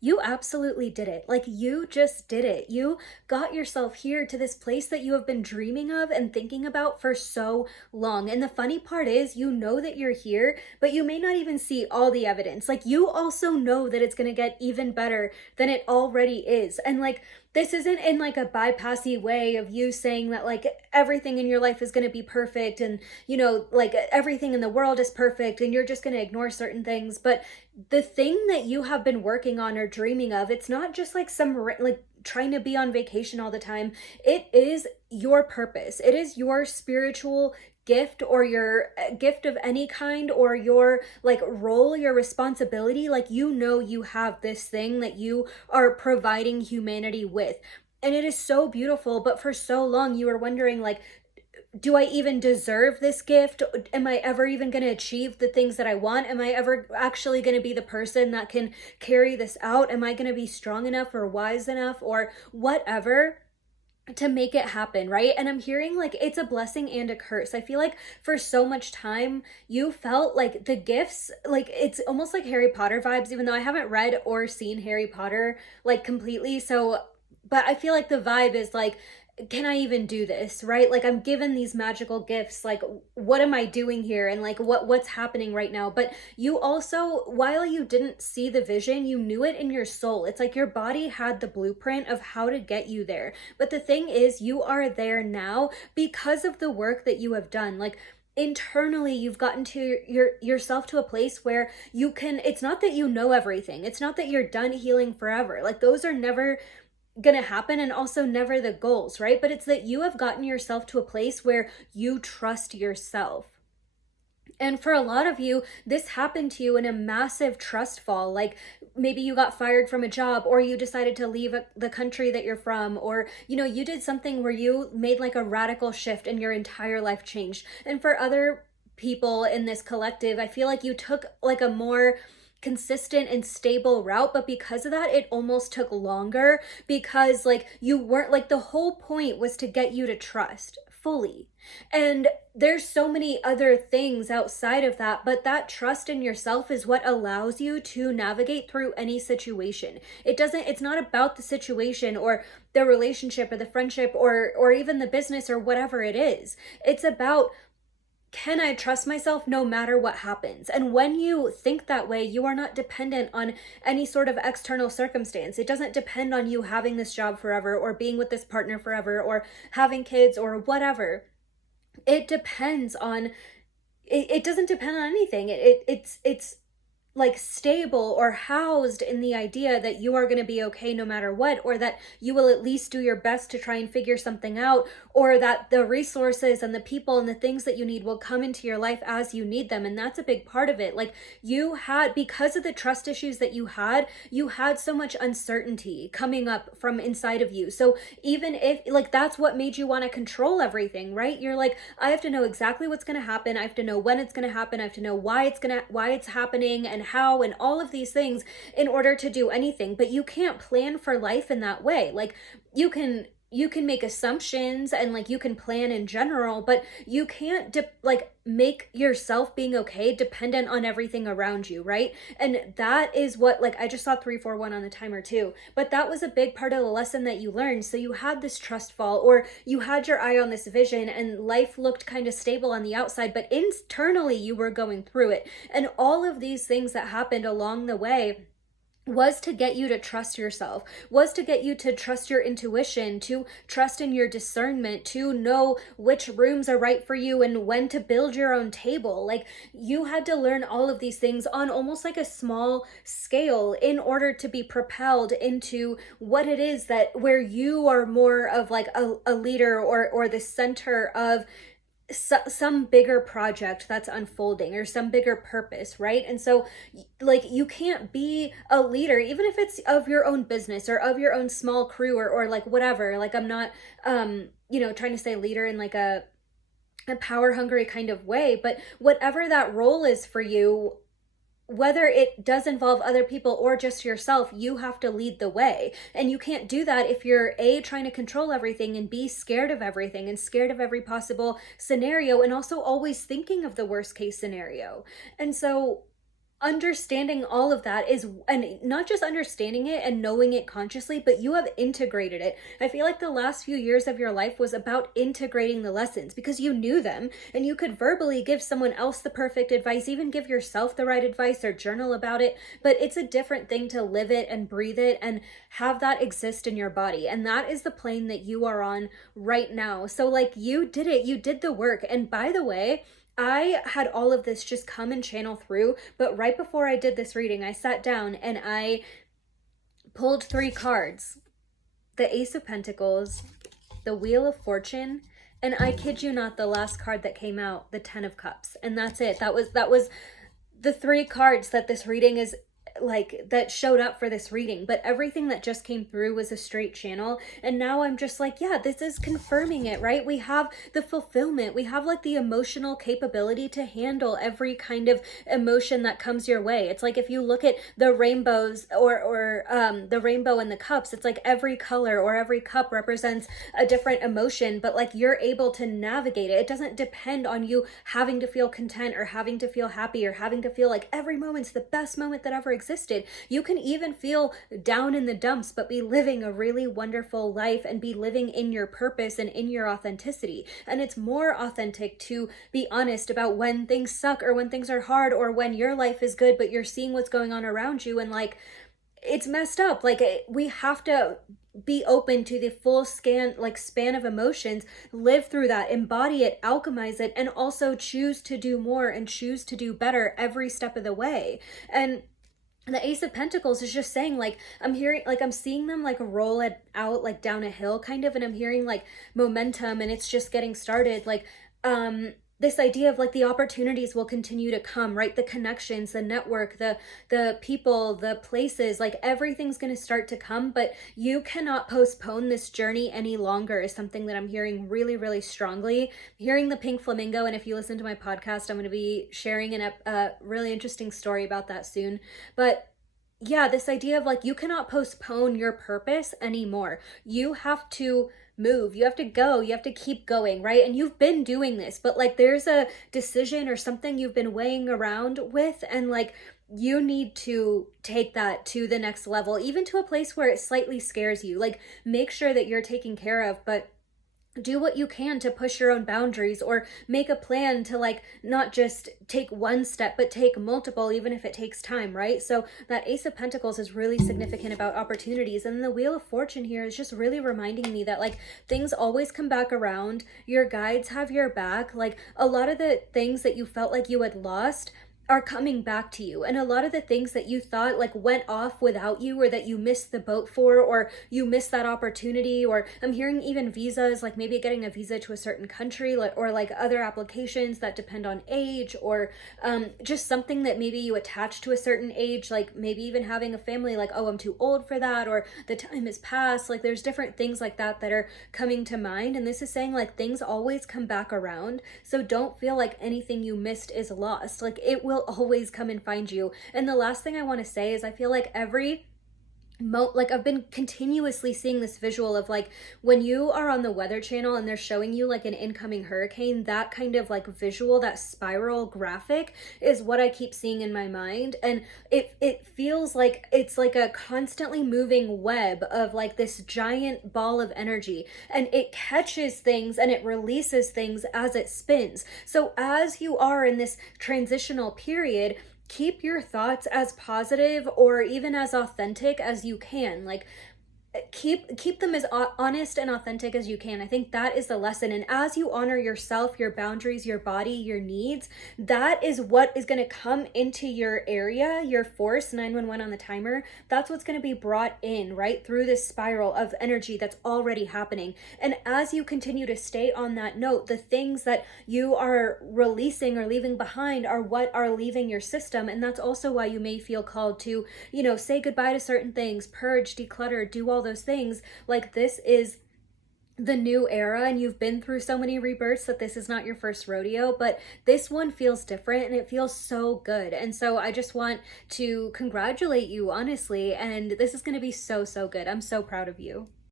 You absolutely did it. Like, you just did it. You got yourself here to this place that you have been dreaming of and thinking about for so long. And the funny part is, you know that you're here, but you may not even see all the evidence. Like, you also know that it's going to get even better than it already is. And like, this isn't in like a bypassy way of you saying that like everything in your life is going to be perfect and like everything in the world is perfect and you're just going to ignore certain things. But the thing that you have been working on or dreaming of, it's not just like like trying to be on vacation all the time. It is your purpose. It is your spiritual gift, or your gift of any kind, or your like role, your responsibility. Like, you have this thing that you are providing humanity with. And it is so beautiful, but for so long you were wondering, like, do I even deserve this gift? Am I ever even going to achieve the things that I want? Am I ever actually going to be the person that can carry this out? Am I going to be strong enough or wise enough or whatever to make it happen, right? And I'm hearing like it's a blessing and a curse. I feel like for so much time you felt like the gifts, like it's almost like Harry Potter vibes, even though I haven't read or seen Harry Potter like completely. So, but I feel like the vibe is like, can I even do this, right? Like, I'm given these magical gifts, like what am I doing here, and like what's happening right now? But you also, while you didn't see the vision, you knew it in your soul. It's like your body had the blueprint of how to get you there. But the thing is, you are there now because of the work that you have done. Like, internally you've gotten to yourself to a place where you can, it's not that you know everything, it's not that you're done healing forever. Like, those are never gonna happen, and also never the goals, right? But it's that you have gotten yourself to a place where you trust yourself. And for a lot of you, this happened to you in a massive trust fall. Like, maybe you got fired from a job, or you decided to leave the country that you're from, or you did something where you made like a radical shift and your entire life changed. And for other people in this collective, I feel like you took like a more consistent and stable route, but because of that it almost took longer, because like you weren't, like, the whole point was to get you to trust fully. And there's so many other things outside of that, but that trust in yourself is what allows you to navigate through any situation. It's not about the situation or the relationship or the friendship or even the business or whatever it is. It's about, can I trust myself no matter what happens? And when you think that way, you are not dependent on any sort of external circumstance. It doesn't depend on you having this job forever, or being with this partner forever, or having kids, or whatever. It depends on, it doesn't depend on anything. It's like stable or housed in the idea that you are going to be okay no matter what, or that you will at least do your best to try and figure something out, or that the resources and the people and the things that you need will come into your life as you need them. And that's a big part of it. Like, you had, because of the trust issues that you had so much uncertainty coming up from inside of you. So even if, like, that's what made you want to control everything, right? You're like, I have to know exactly what's going to happen. I have to know when it's going to happen. I have to know why it's happening, and how, and all of these things in order to do anything. But you can't plan for life in that way. Like, you can make assumptions, and like you can plan in general, but you can't like make yourself being okay dependent on everything around you, right? And that is what, like, I just saw 341 on the timer too, but that was a big part of the lesson that you learned. So you had this trust fall, or you had your eye on this vision, and life looked kind of stable on the outside, but internally you were going through it. And all of these things that happened along the way was to get you to trust yourself, was to get you to trust your intuition, to trust in your discernment, to know which rooms are right for you and when to build your own table. Like, you had to learn all of these things on almost like a small scale in order to be propelled into what it is that, where you are more of like a leader, or the center of some bigger project that's unfolding, or some bigger purpose, right? And so, like, you can't be a leader, even if it's of your own business or of your own small crew, or like whatever. Like, I'm not trying to say leader in like a power hungry kind of way, but whatever that role is for you, whether it does involve other people or just yourself, you have to lead the way. And you can't do that if you're A, trying to control everything, and B, scared of everything and scared of every possible scenario, and also always thinking of the worst case scenario. And so understanding all of that is, and not just understanding it and knowing it consciously, but you have integrated it. I feel like the last few years of your life was about integrating the lessons because you knew them and you could verbally give someone else the perfect advice, even give yourself the right advice or journal about it. But it's a different thing to live it and breathe it and have that exist in your body. And that is the plane that you are on right now. So like, you did it, you did the work. And by the way, I had all of this just come and channel through, but right before I did this reading, I sat down and I pulled 3 cards: the Ace of Pentacles, the Wheel of Fortune, and I kid you not, the last card that came out, the 10 of Cups. And that's it. That was the 3 cards that this reading is like, that showed up for this reading. But everything that just came through was a straight channel, and now I'm just like, yeah, this is confirming it, right? We have the fulfillment, we have like the emotional capability to handle every kind of emotion that comes your way. It's like, if you look at the rainbows or the rainbow and the cups, it's like every color or every cup represents a different emotion, but like, you're able to navigate it. It doesn't depend on you having to feel content or having to feel happy or having to feel like every moment's the best moment that ever existed. You can even feel down in the dumps, but be living a really wonderful life and be living in your purpose and in your authenticity. And it's more authentic to be honest about when things suck or when things are hard or when your life is good, but you're seeing what's going on around you and like, it's messed up. Like, we have to be open to the full span of emotions, live through that, embody it, alchemize it, and also choose to do more and choose to do better every step of the way. And the Ace of Pentacles is just saying, like, I'm hearing, like, I'm seeing them like roll it out like down a hill kind of, and I'm hearing like momentum and it's just getting started. Like, this idea of like the opportunities will continue to come, right? The connections, the network, the people, the places, like everything's going to start to come, but you cannot postpone this journey any longer is something that I'm hearing really, really strongly. I'm hearing the pink flamingo, and if you listen to my podcast, I'm going to be sharing a really interesting story about that soon. But yeah, this idea of like, you cannot postpone your purpose anymore. You have to move, you have to go, you have to keep going, right? And you've been doing this, but like, there's a decision or something you've been weighing around with, and like, you need to take that to the next level, even to a place where it slightly scares you. Like, make sure that you're taken care of, but do what you can to push your own boundaries, or make a plan to like not just take one step but take multiple, even if it takes time, right? So that Ace of Pentacles is really significant about opportunities, and the Wheel of Fortune here is just really reminding me that like, things always come back around. Your guides have your back. Like, a lot of the things that you felt like you had lost are coming back to you, and a lot of the things that you thought like went off without you, or that you missed the boat for, or you missed that opportunity, or I'm hearing even visas, like maybe getting a visa to a certain country, like, or like other applications that depend on age, or just something that maybe you attach to a certain age, like maybe even having a family, like, oh, I'm too old for that, or the time has passed. Like, there's different things like that that are coming to mind, and this is saying like, things always come back around, so don't feel like anything you missed is lost. Like, it will always come and find you. And the last thing I want to say is, I feel like like, I've been continuously seeing this visual of like, when you are on the Weather Channel and they're showing you like an incoming hurricane, that kind of like visual, that spiral graphic is what I keep seeing in my mind. And it feels like it's like a constantly moving web of like this giant ball of energy, and it catches things and it releases things as it spins. So as you are in this transitional period, keep your thoughts as positive or even as authentic as you can. Like, keep them as honest and authentic as you can. I think that is the lesson. And as you honor yourself, your boundaries, your body, your needs, that is what is going to come into your area, your force, 911 on the timer. That's what's going to be brought in, right, through this spiral of energy that's already happening. And as you continue to stay on that note, the things that you are releasing or leaving behind are what are leaving your system. And that's also why you may feel called to, you know, say goodbye to certain things, purge, declutter, do all those things. Like, this is the new era, and you've been through so many rebirths that this is not your first rodeo, but this one feels different and it feels so good. And so I just want to congratulate you, honestly, and this is going to be so, so good. I'm so proud of you.